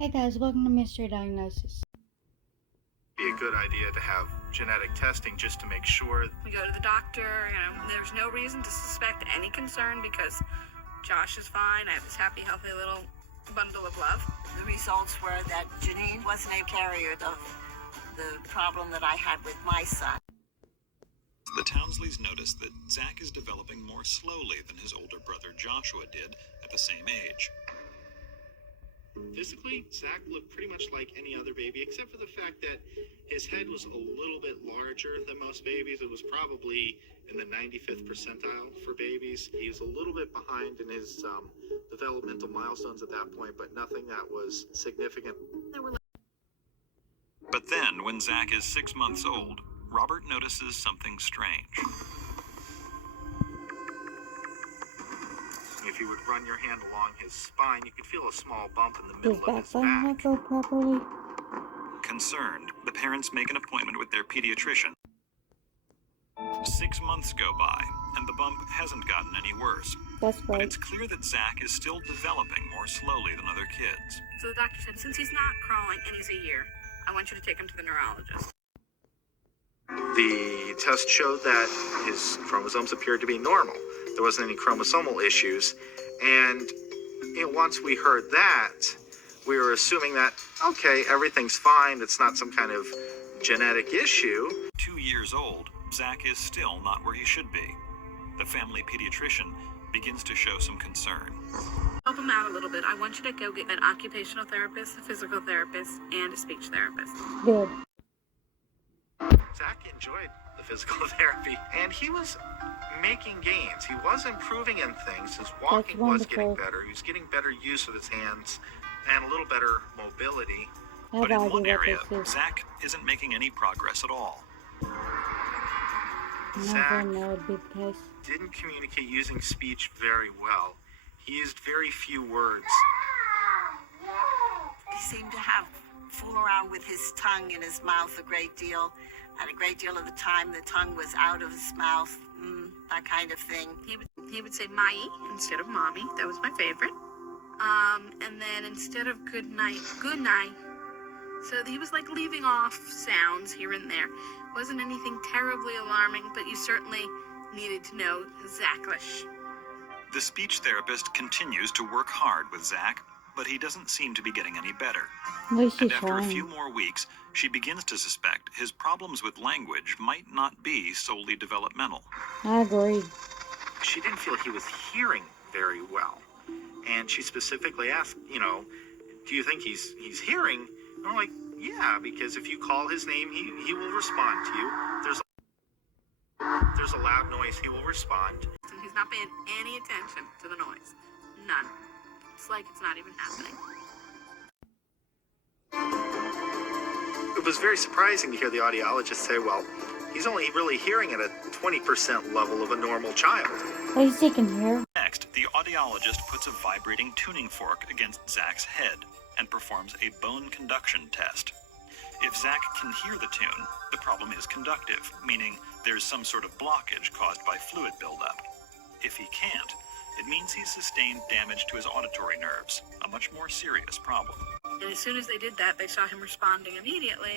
Hey guys, welcome to Mystery Diagnosis. Be a good idea to have genetic testing just to make sure. We go to the doctor, there's no reason to suspect any concern because Josh is fine. I have this happy, healthy little bundle of love. The results were that Janine wasn't a carrier of the problem that I had with my son. The Townsleys notice that Zach is developing more slowly than his older brother Joshua did at the same age. Physically, Zach looked pretty much like any other baby, except for the fact that his head was a little bit larger than most babies. It was probably in the 95th percentile for babies. He was a little bit behind in his developmental milestones at that point, but nothing that was significant. But then, when Zach is 6 months old, Robert notices something strange. If you would run your hand along his spine, you could feel a small bump in the middle Does of that his button back. not go properly? Concerned, the parents make an appointment with their pediatrician. 6 months go by, and the bump hasn't gotten any worse. That's But right. it's clear that Zach is still developing more slowly than other kids. So the doctor said, since he's not crawling and he's a year, I want you to take him to the neurologist. The test showed that his chromosomes appeared to be normal. There wasn't any chromosomal issues. And once we heard that, we were assuming that, okay, everything's fine. It's not some kind of genetic issue. 2 years old, Zach is still not where he should be. The family pediatrician begins to show some concern. Help him out a little bit. I want you to go get an occupational therapist, a physical therapist, and a speech therapist. Good. Zach enjoyed the physical therapy, and he was making gains. He was improving in things. His walking was getting wonderful. better. He was getting better use of his hands and a little better mobility. I have But in no one idea area, what this is. Zach isn't making any progress at all. Never Zach know it'd be the case. didn't communicate using speech very well. He used very few words. He seemed to fool around with his tongue in his mouth a great deal. And a great deal of the time, the tongue was out of his mouth, that kind of thing. He would say "mai" instead of "mommy." That was my favorite. And then instead of "good night," "good night." So he was like leaving off sounds here and there. Wasn't anything terribly alarming, but you certainly needed to know Zachlish. The speech therapist continues to work hard with Zach, but he doesn't seem to be getting any better. At least And she's after a trying. few more weeks, she begins to suspect his problems with language might not be solely developmental. I agree. She didn't feel he was hearing very well. And she specifically asked, do you think he's hearing? And I'm like, yeah, because if you call his name, he will respond to you. There's a loud noise, he will respond. And he's not paying any attention to the noise. None. It's like it's not even happening. It was very surprising to hear the audiologist say, well, he's only really hearing at a 20% level of a normal child. At least he can hear. Next, the audiologist puts a vibrating tuning fork against Zach's head and performs a bone conduction test. If Zach can hear the tune, the problem is conductive, meaning there's some sort of blockage caused by fluid buildup. If he can't, it means he's sustained damage to his auditory nerves, a much more serious problem. And as soon as they did that, they saw him responding immediately.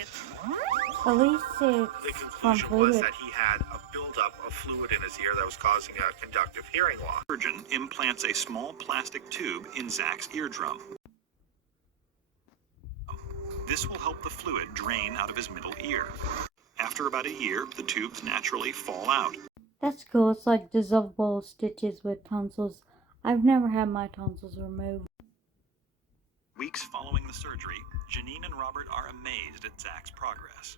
At least The it's from conclusion was fluid. that he had a buildup of fluid in his ear that was causing a conductive hearing loss. The surgeon implants a small plastic tube in Zach's eardrum. This will help the fluid drain out of his middle ear. After about a year, the tubes naturally fall out. That's cool. It's like dissolvable stitches with tonsils. I've never had my tonsils removed. Weeks following the surgery, Janine and Robert are amazed at Zach's progress.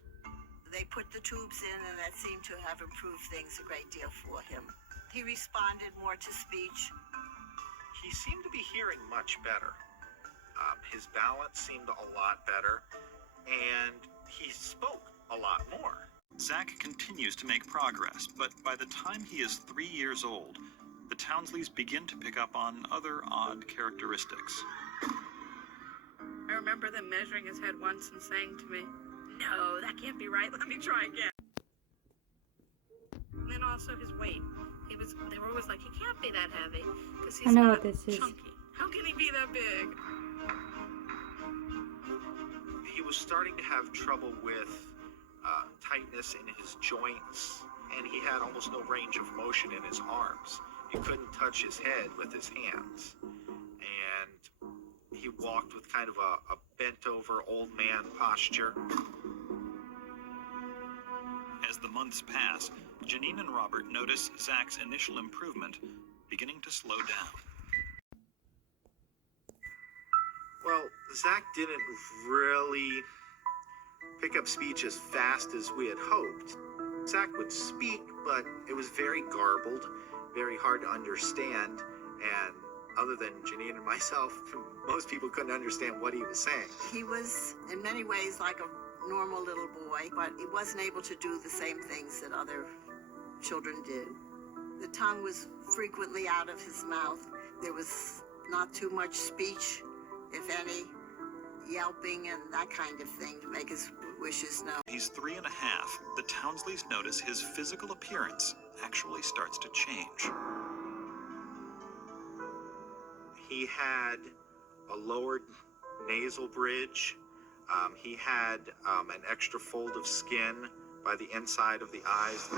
They put the tubes in, and that seemed to have improved things a great deal for him. He responded more to speech. He seemed to be hearing much better. His balance seemed a lot better, and he spoke a lot more. Zach continues to make progress, but by the time he is 3 years old, the Townsleys begin to pick up on other odd characteristics. I remember them measuring his head once and saying to me, "No, that can't be right. Let me try again." And then also his weight. They were always like, he can't be that heavy because he's I know not what this is. chunky. How can he be that big? was starting to have trouble with tightness in his joints, and he had almost no range of motion in his arms. He couldn't touch his head with his hands, and he walked with kind of a bent-over old man posture. As the months pass, Janine and Robert notice Zach's initial improvement beginning to slow down. Well, Zach didn't really pick up speech as fast as we had hoped. Zach would speak, but it was very garbled, very hard to understand, and other than Janine and myself, most people couldn't understand what he was saying. He was in many ways like a normal little boy, but he wasn't able to do the same things that other children did. The tongue was frequently out of his mouth. There was not too much speech, if any, yelping and that kind of thing to make his wishes known. He's 3 and a half. The Townsleys notice his physical appearance actually starts to change. He had a lowered nasal bridge. He had an extra fold of skin by the inside of the eyes.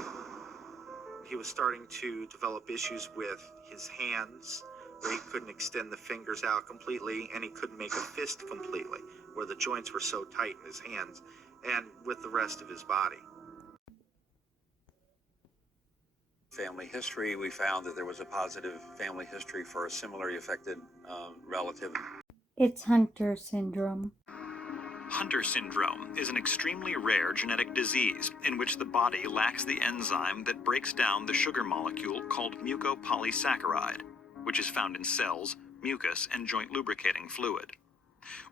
He was starting to develop issues with his hands, where he couldn't extend the fingers out completely, and he couldn't make a fist completely, where the joints were so tight in his hands, and with the rest of his body. Family history, we found that there was a positive family history for a similarly affected relative. It's Hunter syndrome. Hunter syndrome is an extremely rare genetic disease in which the body lacks the enzyme that breaks down the sugar molecule called mucopolysaccharide, which is found in cells, mucus, and joint lubricating fluid.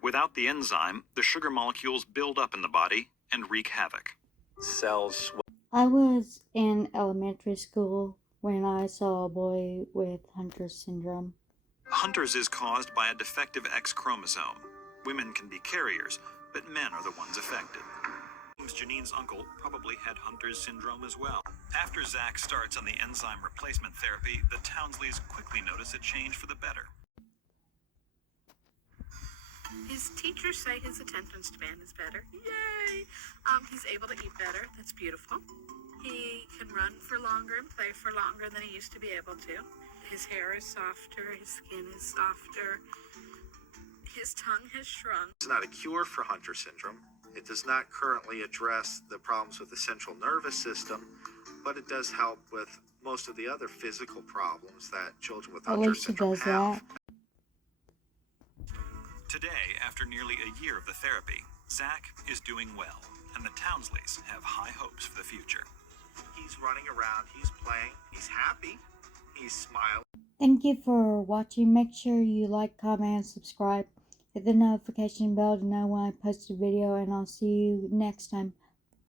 Without the enzyme, the sugar molecules build up in the body and wreak havoc. Cells. I was in elementary school when I saw a boy with Hunter syndrome. Hunter's is caused by a defective X chromosome. Women can be carriers, but men are the ones affected. Janine's uncle probably had Hunter's syndrome as well. After Zach starts on the enzyme replacement therapy, the Townsleys quickly notice a change for the better. His teachers say his attention span is better. Yay! He's able to eat better. That's beautiful. He can run for longer and play for longer than he used to be able to. His hair is softer. His skin is softer. His tongue has shrunk. It's not a cure for Hunter syndrome. It does not currently address the problems with the central nervous system, but it does help with most of the other physical problems that children with At Hunter least he syndrome does have. that. Today, after nearly a year of the therapy, Zach is doing well, and the Townsleys have high hopes for the future. He's running around, he's playing, he's happy, he's smiling. Thank you for watching. Make sure you like, comment, and subscribe. Hit the notification bell to know when I post a video, and I'll see you next time.